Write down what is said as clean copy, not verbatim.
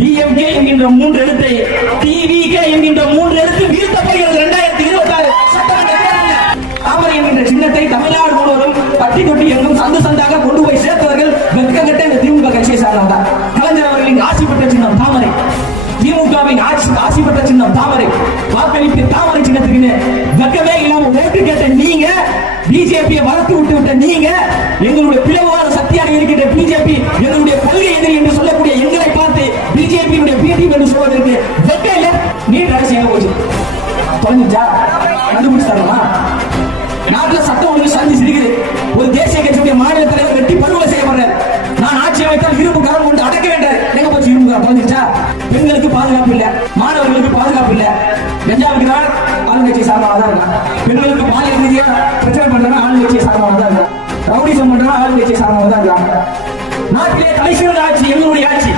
DMK என்கின்ற 3 எழுத்தை TVK என்கின்ற 3 எழுத்து வீழ்த்தப்படுகிறது. 2026 தாமரை என்கின்ற சின்னத்தை தமிழ்நாடு முழுவதும் பட்டி தொட்டி எங்கும் சந்து சந்தாக கொண்டு போய் சேர்த்தவர்கள் வெட்கங்கட்ட இந்த திமுக கட்சியை சார்ந்தவர்கள். கலைஞர் அவர்களின் ஆட்சி பெற்ற சின்னம் தாமரை, திமுகவின் ஆட்சி பெற்ற சின்னம் தாமரை. வாக்களித்து தாமரை சின்னத்துக்கு வெட்கமே இல்லாம ஓட்டு கேட்ட நீங்க, பிஜேபியை வளர்த்து விட்டு நீங்க, எங்களுடைய பிளவான சக்தியாக இருக்கின்ற பிஜேபி எங்களுடைய கொள்கை எதிரி என்று சொல்லக்கூடிய எங்களை பார்த்து பிஜேபியுடைய பிடி என்று சொல்வதற்கு வெட்கையில நீட் அரசியல் போச்சு. தொலைஞ்சா கண்டுபிடிச்சாருமா? நாட்டில் சட்டம் ஒழுங்கு சாந்தி சிரிக்குது. ஒரு தேசிய கட்சியுடைய மாநில தலைவர் வெட்டி பருவ செய்யப்படுறார். நான் ஆட்சி அமைத்தால் இரும்பு கரம் கொண்டு அடக்க வேண்டார். எங்க போச்சு இரும்பு கரம்? தொலைஞ்சிச்சா? பெண்களுக்கு பாதுகாப்பு இல்ல, மாணவர்களுக்கு பாதுகாப்பு இல்ல. கஞ்சாவுக்கு ஆளுங்கட்சியை சார்பாக தான் இருக்கான். பெண்களுக்கு பாலியல் ரீதியா பிரச்சனை பண்றவங்க ஆளுங்கட்சியை சார்பாக தான் இருக்கான். ரவுடிசம் பண்றவங்க ஆளுங்கட்சியை சார்பாக தான் இருக்காங்க. நாட்டிலே கலைசிறந்த ஆட்சி எங்களுடைய ஆட்சி.